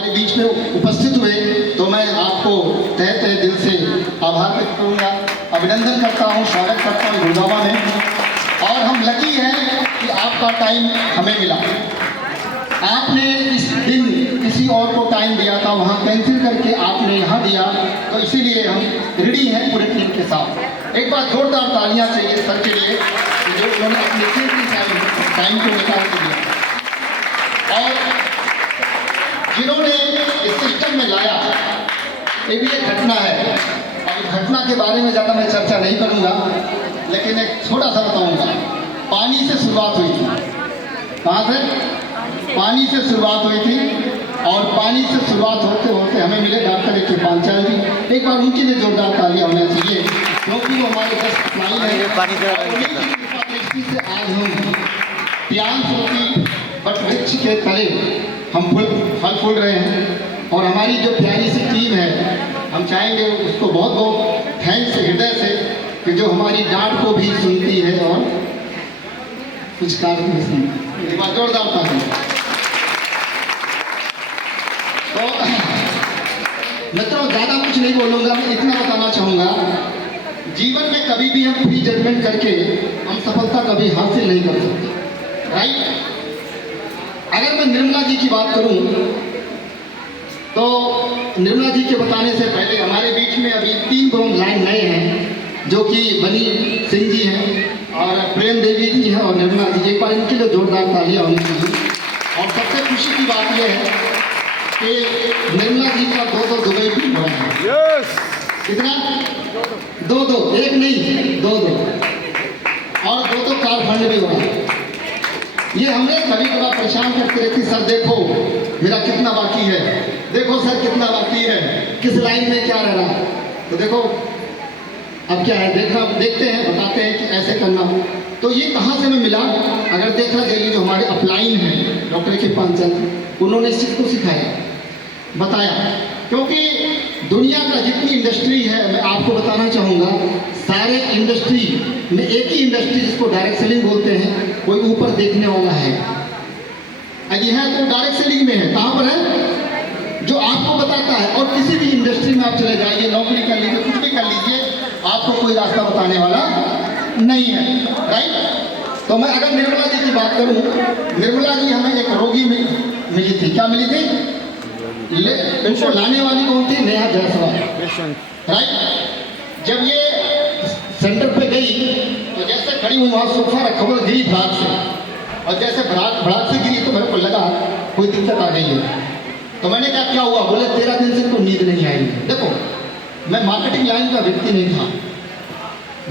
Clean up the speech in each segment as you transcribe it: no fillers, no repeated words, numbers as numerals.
हमारे बीच में उपस्थित हुए तो मैं आपको तहे तहे दिल से आभार व्यक्त करूँगा, अभिनंदन करता हूँ, स्वागत करता हूँ गुड़गांव में। और हम लकी हैं कि आपका टाइम हमें मिला। आपने इस दिन किसी और को टाइम दिया था, वहाँ कैंसिल करके आपने यहाँ दिया, तो इसीलिए हम रेडी हैं पूरे टीम के साथ। एक बार जोरदार तालियाँ चाहिए सर के लिए जो उन्होंने अपने कीमती टाइम को निकाल के दिया और जिन्होंने इस सिस्टम में लाया। ये भी एक घटना है। अब घटना के बारे में ज़्यादा मैं चर्चा नहीं करूँगा, लेकिन एक थोड़ा सा बताऊँगा। पानी से शुरुआत हुई थी। कहाँ से? पानी से शुरुआत हुई थी और पानी से शुरुआत होते होते हमें मिले डॉक्टर ए के पांचाल जी। एक बार उनकी भी जोरदार तालियां होना चाहिए, क्योंकि वो हमारे बेस्ट प्लाइन है। दृष्टि से आज हम प्यान होती बट वृक्ष के तले हम फल फूल रहे हैं। और हमारी जो प्यारी सी टीम है, हम चाहेंगे उसको बहुत बहुत थैंक्स हृदय से कि जो हमारी डांट को भी सुनती है और कुछ कार्य भी सुनती है। एक बार जोरदार तालियां। तो मित्रों, ज़्यादा कुछ नहीं बोलूँगा, मैं इतना बताना चाहूँगा, जीवन में कभी भी हम फ्री जजमेंट करके हम सफलता कभी हासिल नहीं कर सकते, राइट? अगर मैं निर्मला जी की बात करूँ तो निर्मला जी के बताने से पहले हमारे बीच में अभी 3 ब्रॉन्ज लाइन नए हैं, जो कि बनी सिंह जी हैं और प्रेम देवी जी हैं और निर्मला जी। एक बार इनके लिए जोरदार तालियां होनी चाहिए। और सबसे खुशी की बात यह है कि निर्मला जी का 2 दुबई भी हुआ है। yes! कितना? 2 एक नहीं 2 और 2 कार फंड भी हुआ है। ये हमें कभी कभार परेशान करते रहती, सर देखो मेरा कितना बाकी है, देखो सर कितना बाकी है, किस लाइन में क्या रह रहा है। तो देखो अब क्या है, देखते हैं, बताते हैं कि ऐसे करना हो। तो ये कहाँ से हमें मिला? अगर देखा जाए जो हमारे अपलाइन हैं डॉक्टर ए के पांचाल, उन्होंने इस चीज़ को सिखाया, बताया। क्योंकि दुनिया का जितनी इंडस्ट्री है, मैं आपको बताना चाहूँगा, सारे इंडस्ट्री में एक ही इंडस्ट्री जिसको डायरेक्ट सेलिंग बोलते हैं, कोई ऊपर देखने वाला है। यह है तो डायरेक्ट सेलिंग में है। कहाँ पर है? जो आपको बताता है। और किसी भी इंडस्ट्री में आप चले जाइए, नौकरी कर लीजिए, कुछ भी कर लीजिए, आपको कोई रास्ता बताने वाला नहीं है, राइट? तो मैं अगर निर्मला जी की बात करूँ, निर्मला जी हमें एक रोगी मिली थी। क्या मिली थी? इनको लाने वाली कौन थी? नेहा जायसवाल, राइट? जब ये सेंटर पे गई तो जैसे खड़ी हुई, वहाँ सोफा रखा हुआ, गिरी भड़ाक से, और जैसे भड़ाक से गिरी तो मेरे को लगा कोई दिक्कत आ गई है। तो मैंने कहा क्या हुआ? बोले 13 दिन से इनको नींद नहीं आई। देखो, मैं मार्केटिंग लाइन का व्यक्ति नहीं था,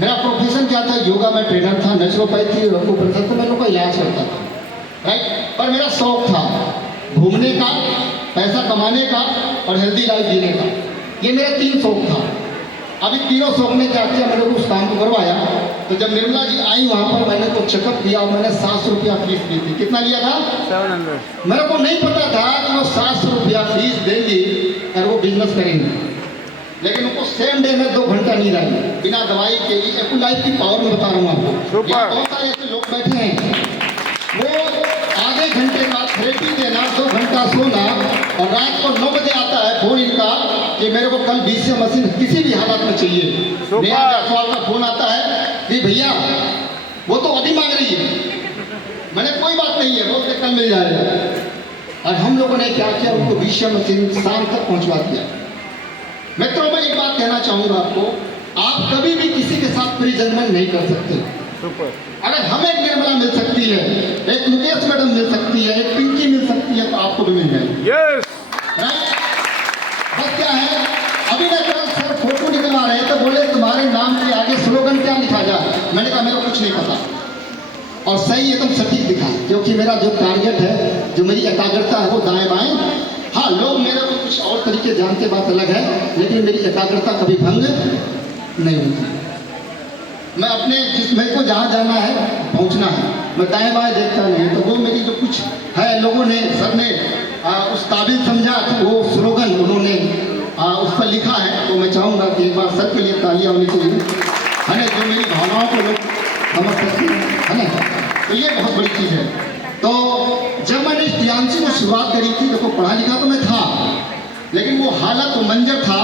मेरा प्रोफेशन क्या था? योगा में ट्रेनर था, नेचुरोपैथी और एक्यूप्रेशर से मैं लोगों का इलाज करता था, राइट? पर मेरा शौक था घूमने का, पैसा कमाने का और हेल्दी लाइफ जीने का। ये मेरा 3 शौक था। अभी तीनों शौक ने क्या किया, मैंने उस काम को करवाया। तो जब निर्मला जी आई वहाँ पर, मैंने तो चेकअप किया और मैंने 700 रुपया फीस दी थी। कितना लिया था? 700। मेरे को नहीं पता था कि वो 700 रुपया फीस देंगी और वो बिजनेस करेंगे, लेकिन उनको सेम डे में 2 घंटा नींद आई बिना दवाई के। एक्यू लाइफ की पावर में बता रहा हूँ आपको। बहुत सारे ऐसे लोग बैठे हैं, वो आधे घंटे का थेरेपी देना, 2 घंटा सोना, और रात को 9 बजे आता है फोन इनका कि मेरे को कल BCA मशीन किसी भी हालत में चाहिए। नया जायसवाल का फोन आता है कि भैया वो तो अभी मांग रही है। मैंने कोई बात नहीं है, बोलते कल मिल जाएगा। और हम लोगों ने क्या किया, उनको BCA मशीन शाम तक पहुंचवा दिया। मित्रों, मैं एक बात कहना चाहूँगा आपको, आप कभी भी किसी के साथ फ्री जजमेंट नहीं कर सकते। अगर हमें एक निर्मला मिल सकती है, एक मुकेश मैडम मिल सकती है, एक पिंकी मिल सकती है, तो आपको भी मिल जाएगी। yes! राइट? बस क्या है, अभी मैं सर फोटो निकलवा रहे तो बोले तुम्हारे नाम के आगे स्लोगन क्या लिखा जाए? मैंने कहा मेरे को कुछ नहीं पता, और सही एकदम सटीक दिखा, क्योंकि मेरा जो टारगेट है, जो मेरी एकाग्रता है, वो दाएं बाएं। हाँ, लोग मेरे को कुछ और तरीके जानते, बात अलग है, लेकिन मेरी एकाग्रता कभी भंग नहीं होती। मैं अपने जिस मेरे को जहाँ जाना है, पहुँचना है, मैं दाएं बाएं देखता नहीं। तो वो मेरी जो कुछ है, लोगों ने, सर ने उस काबिल समझा कि वो स्लोगन उन्होंने उस पर लिखा है। तो मैं चाहूँगा कि एक बार सर के लिए तालियां होनी चाहिए, है ना? जो मेरी भावनाओं को लोग समझ सकते हैं, है ना? तो ये बहुत बड़ी चीज़ है। तो जब मैंने इस टीएमसी को शुरुआत करी थी, देखो पढ़ा लिखा तो मैं था, तो मंजर था,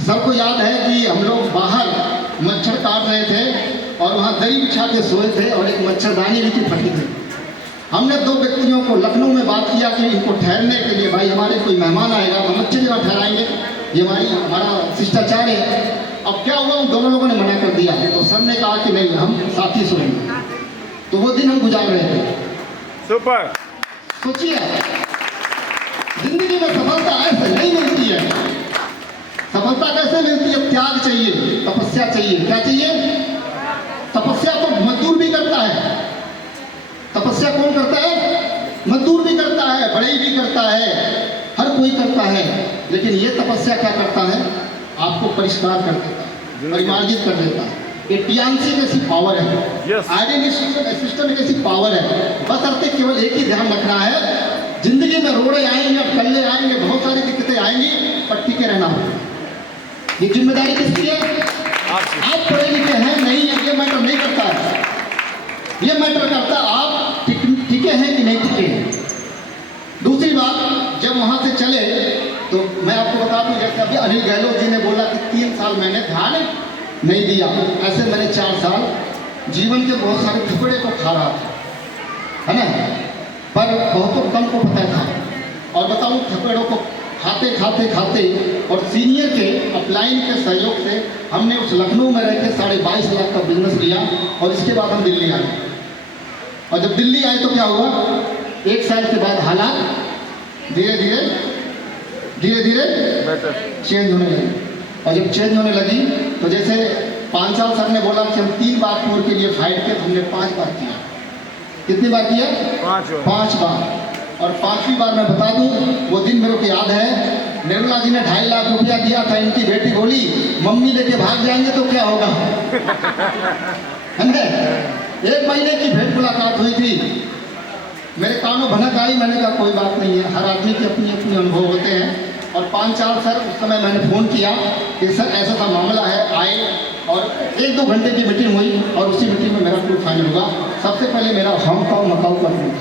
सबको याद है कि हम लोग बाहर मच्छर काट रहे थे और वहाँ दरी बिछा के सोए थे और एक मच्छरदानी भी फटी थी। हमने दो व्यक्तियों को लखनऊ में बात किया कि इनको ठहरने के लिए, भाई हमारे कोई मेहमान आएगा तो हम अच्छी जगह ठहराएंगे, ये हमारा शिष्टाचार है। अब क्या हुआ, उन दोनों लोगों ने मना कर दिया, तो सर ने कहा कि नहीं हम साथ ही सोएंगे। तो वो दिन हम गुजार रहे थे। सुपर। सोचिए जिंदगी में सफलता ऐसे नहीं मिलती है। सफलता कैसे मिलती है? त्याग चाहिए, तपस्या चाहिए। क्या चाहिए? तपस्या तो मजदूर भी करता है। तपस्या कौन करता है? मजदूर भी करता है, बढ़ई भी करता है, हर कोई करता है। लेकिन ये तपस्या क्या करता है? आपको परिष्कार कर देता है, परिमार्जित कर देता है। ये टीएनसी की ऐसी पावर है, आइडेंटिटी सिस्टम की ऐसी पावर है। बस अर्थ केवल एक ही ध्यान रखना है, जिंदगी में रोड़े आएंगे, कल्ले आएंगे, बहुत सारी दिक्कतें आएंगी, पर टिके रहना होगा। ये जिम्मेदारी किसकी है? आप पढ़े लिखे हैं नहीं है, ये मैटर नहीं करता है। ये मैटर करता है आप टिके हैं कि नहीं टिके हैं। दूसरी बात, जब वहां से चले तो मैं आपको बता दूं, जैसे अभी अनिल गहलोत जी ने बोला कि 3 साल मैंने ध्यान नहीं दिया, ऐसे मैंने 4 साल जीवन के बहुत सारे थपड़े को खा रहा था, है ना, पर बहुतों कम को पता था। और बताऊं, थपड़ों को खाते खाते खाते और सीनियर के अपलाइन के सहयोग से हमने उस लखनऊ में रह के 22.5 लाख का बिजनेस लिया और इसके बाद हम दिल्ली आए। और जब दिल्ली आए तो क्या हुआ, 1 साल के बाद हालात धीरे धीरे चेंज होने लगी। और जब चेंज होने लगी तो जैसे 5 साल सर ने बोला कि हम 3 बार टूर के लिए फाइट किए, तो हमने 5 बार किया। कितनी बार किया? 5 बार। और 5वीं बार मैं बता दूं, वो दिन मेरे को याद है, निर्मला जी ने 2.5 लाख रुपया दिया था। इनकी बेटी बोली मम्मी लेके भाग जाएंगे तो क्या होगा। है ना? 1 महीने की भेंट मुलाकात हुई थी, मेरे कानों भनक आई। मैंने कहा कोई बात नहीं है, हर आदमी के अपनी अपनी अनुभव होते हैं। और 5-4 सर उस समय मैंने फ़ोन किया कि सर ऐसा सा मामला है, आए। और 1-2 घंटे की मीटिंग हुई और उसी मीटिंग में मेरा टूर फाइनल हुआ। सबसे पहले मेरा हांगकांग मकाऊ का टूर था,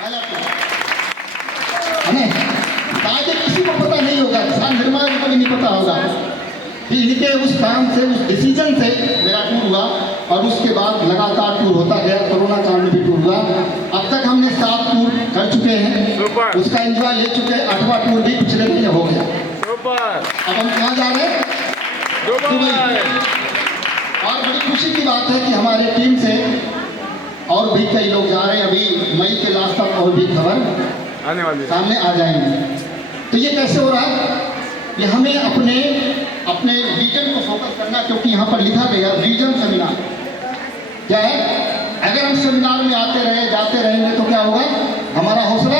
है ना। शायद किसी को पता नहीं होगा, शायद निर्मला को भी नहीं पता होगा कि इनके उस काम से, उस डिसीजन से मेरा टूर हुआ। और उसके बाद लगातार टूर होता गया, कोरोना काल में भी टूर हुआ। अब तक हमने 7 टूर कर चुके हैं, उसका एंजॉय ले चुके हैं। 8वां टूर भी पिछले महीने हो गया। अब हम कहाँ जा रहे हैं? दुबई। और बड़ी खुशी की बात है कि हमारे टीम से और भी कई लोग जा रहे हैं। अभी मई के लास्ट तक और भी खबर आने वाली सामने आ जाएंगे। तो ये कैसे हो रहा है? ये हमें अपने विजन को फोकस करना, क्योंकि यहाँ पर लिखा गया विजन सेमिनार। क्या है? अगर हम सेमिनार में आते रहे, जाते रहेंगे तो क्या होगा? हमारा हौसला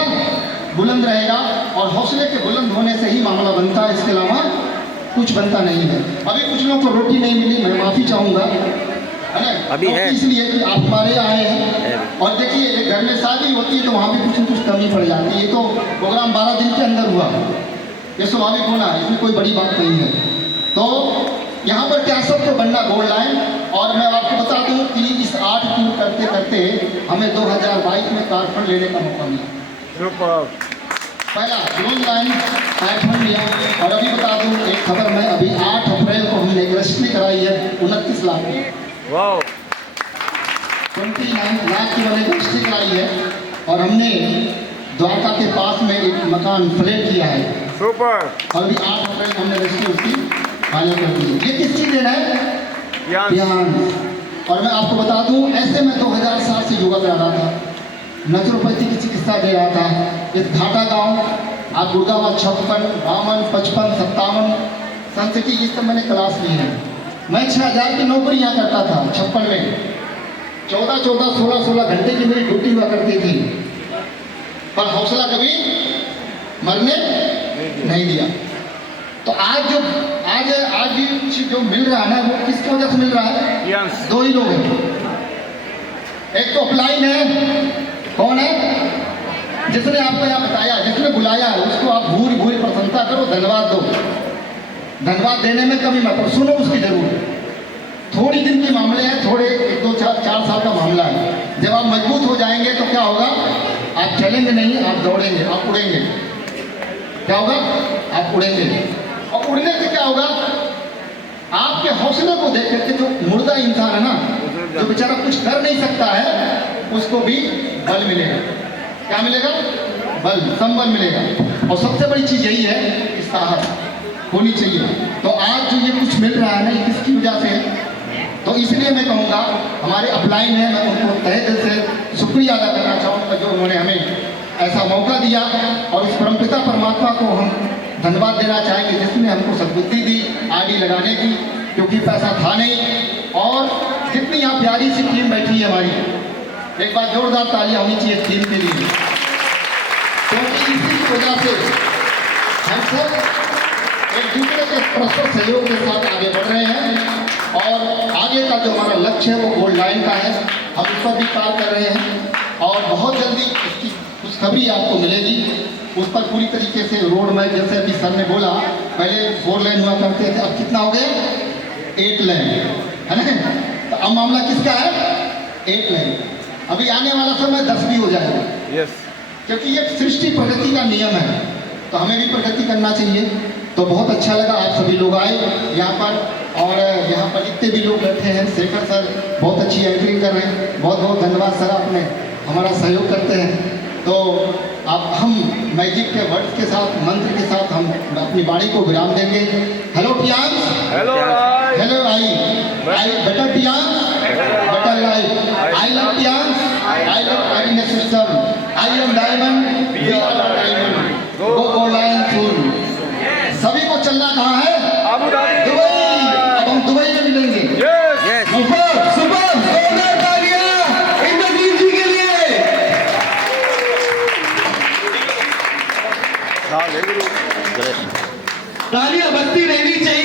बुलंद रहेगा। और हौसले के बुलंद होने से ही मामला बनता है, इसके अलावा कुछ बनता नहीं है। अभी कुछ लोगों को रोटी नहीं मिली, मैं माफ़ी चाहूँगा, है ना, अभी है इसलिए कि आप हमारे आए हैं। और देखिए, घर में शादी होती है तो वहाँ भी कुछ न कुछ कमी पड़ जाती है। ये तो प्रोग्राम 12 दिन के अंदर हुआ, ये स्वाभाविक होना, इसमें कोई बड़ी बात नहीं है। तो यहाँ पर क्या सबको बनना गोल्ड लाइन। और मैं आपको बता दूँ कि इस 8 टूर करते करते हमें 2022 में कार फंड लेने का मौका मिला। पहला गोल्ड लाइन कार फंड लिया। और अभी बता दूँ एक खबर, मैं अभी 8 अप्रैल को हमने एक रजिस्ट्री कराई है 29 लाख की। 29 लाख की मैंने रजिस्ट्री कराई है। और हमने द्वारका के पास में एक मकान फ्लैट किया है। सुपर। और अभी 8 अप्रैल हमने रजिस्ट्री उसकी फाइनल कर दी है। ये किसकी देन है? ज्ञान। और मैं आपको बता दूं, ऐसे मैं 2007 से योगा करा रहा था, नेचुरोपैथी की चिकित्सा दे रहा था। इस घाटा गांव, आप गुड़गांव 56, 52, 55, 57 संस्कृति, इस सब मैंने क्लास ली है। मैं 6000 की नौकरी यहाँ करता था 56 में। 14-14, 16-16 घंटे की मेरी ड्यूटी हुआ करती थी, पर हौसला कभी मरने नहीं दिया। तो आज जो मिल रहा है ना, वो किसकी वजह से मिल रहा है? 2 ही लोग हैं। एक तो अपलाइन है, कौन है? जिसने आपको यहाँ बताया, जिसने बुलाया, उसको आप भूरी भूरी प्रशंसा करो, धन्यवाद दो। धन्यवाद देने में कभी मत, सुनो उसकी जरूर। थोड़ी दिन के मामले हैं, थोड़े 1-2-4 साल का मामला है। जब आप मजबूत हो जाएंगे तो क्या होगा? आप चलेंगे नहीं, आप दौड़ेंगे, आप उड़ेंगे। क्या होगा? आप आप उड़ेंगे। और उड़ने से क्या होगा, आपके हौसले को देख करके जो मुर्दा इंसान है ना, जो बेचारा कुछ कर नहीं सकता है, उसको भी बल मिलेगा। क्या मिलेगा? बल, संबल मिलेगा। और सबसे बड़ी चीज यही है कि साहस होनी चाहिए। तो आज जो ये कुछ मिल रहा है ना, ये किसकी वजह से है? तो इसलिए मैं कहूँगा, हमारे अपलाइन है, मैं उनको तहे दिल से शुक्रिया अदा करना चाहूँगा जो उन्होंने हमें ऐसा मौका दिया। और इस परमपिता परमात्मा को हम धन्यवाद देना चाहेंगे जिसने हमको सद्बुद्धि दी आईडी लगाने की, क्योंकि पैसा था नहीं। और जितनी यहाँ प्यारी सी टीम बैठी है हमारी, एक बार जोरदार तालियां होनी चाहिए टीम के लिए, क्योंकि इसी की वजह से हम सब एक दूसरे के परस्पर सहयोग के साथ आगे बढ़ रहे हैं। और आगे का जो हमारा लक्ष्य है वो गोल्ड लाइन का है, हम उस पर भी काम कर रहे हैं। और बहुत जल्दी इसकी खुशखबरी आपको मिलेगी। उस पर पूरी तरीके से रोड मैप, जैसे अभी सर ने बोला, पहले 4 लेन हुआ करते थे, अब कितना हो गया? 8 लेन, है ना? तो अब मामला किसका है? 8 लेन। अभी आने वाला समय 10 भी हो जाएगा। यस। क्योंकि ये सृष्टि प्रगति का नियम है, तो हमें भी प्रगति करना चाहिए। तो बहुत अच्छा लगा आप सभी लोग आए यहाँ पर, और यहाँ पर जितने भी लोग बैठे हैं, शेखर सर बहुत अच्छी एंकरिंग कर रहे हैं, बहुत बहुत धन्यवाद सर, आपने हमारा सहयोग करते हैं। तो अब हम मैजिक के वर्ड्स के साथ, मंत्र के साथ हम अपनी वाणी को विराम देंगे। Hello Piyansh, hello hello I better Piyansh, better life, I love Piyansh, I love coordinate system, I am diamond, we are diamond, go line full. सभी को चलना कहाँ है? Abu Dhabi, Dubai. अब हम दुबई में मिलेंगे। यस। सुपर सुपर, जोरदार तालियां इंद्रजीत जी के लिए। हाँ, ले गुरु। तालियां बजती रहनी चाहिए।